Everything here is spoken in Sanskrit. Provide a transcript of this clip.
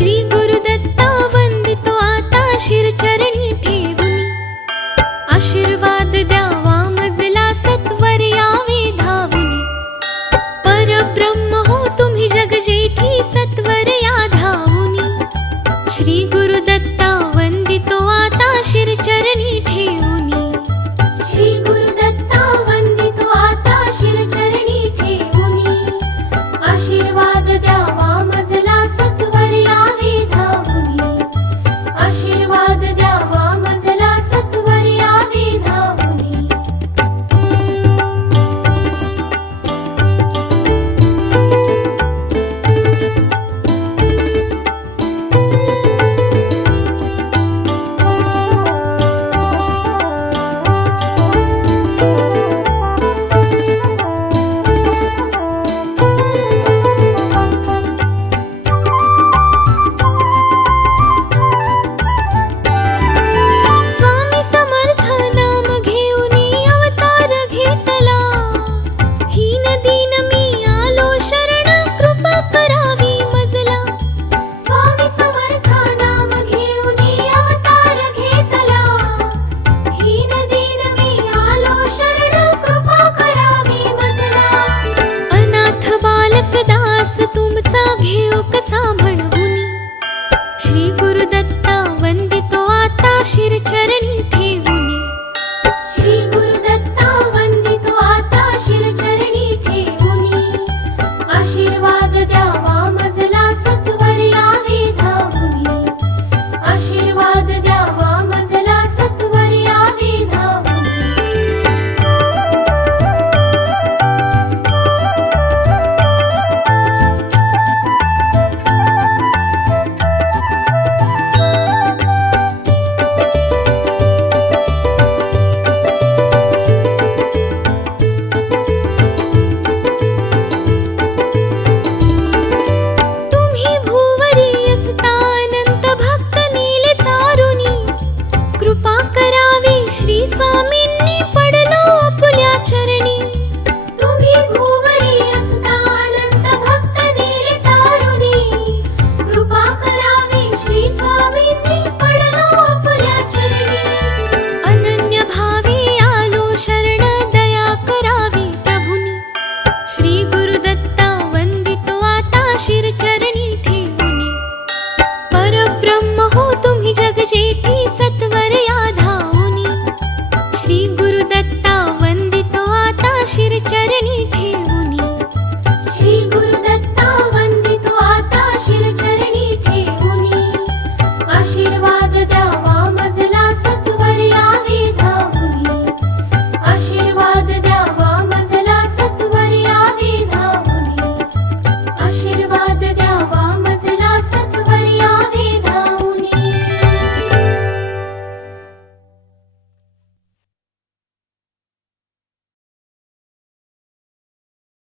श्री गुरु दत्ता वन्दितो आता शिर चरण ठेवनी आशीर्वाद द्यावा मजला सत्वर यावे धावनी पर हो तुम्ही जग जेठी सत्वर या धावनी श्री गुरु दत्ता वन्दितो आता शिर சாம்பல்